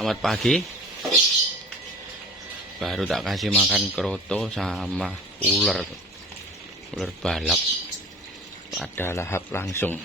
Selamat pagi. Baru tak kasih makan kroto sama ular balap pada lahap langsung.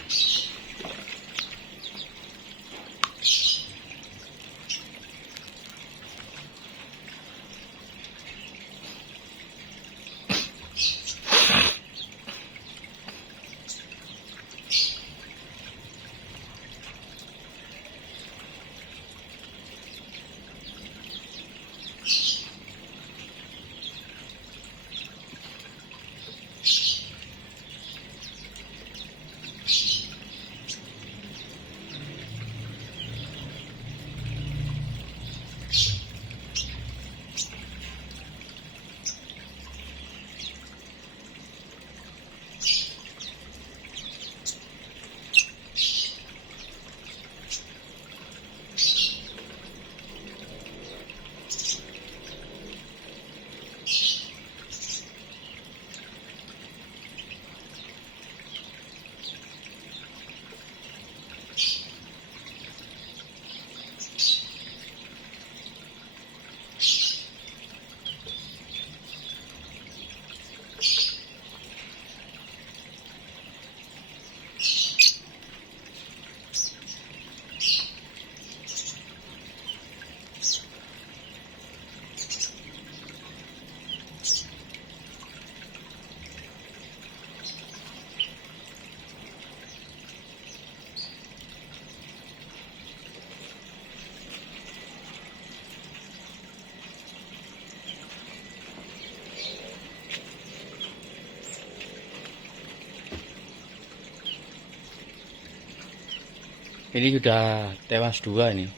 Ini sudah tewas dua nih,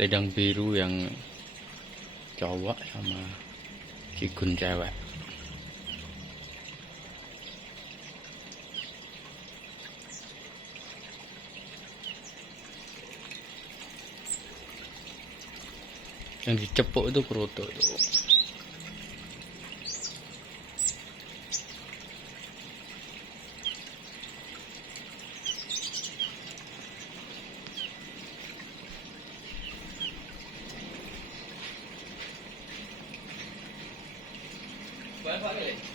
ledang biru yang cowok sama cigun cewek. Yang dicepuk itu kroto tuh. Balik.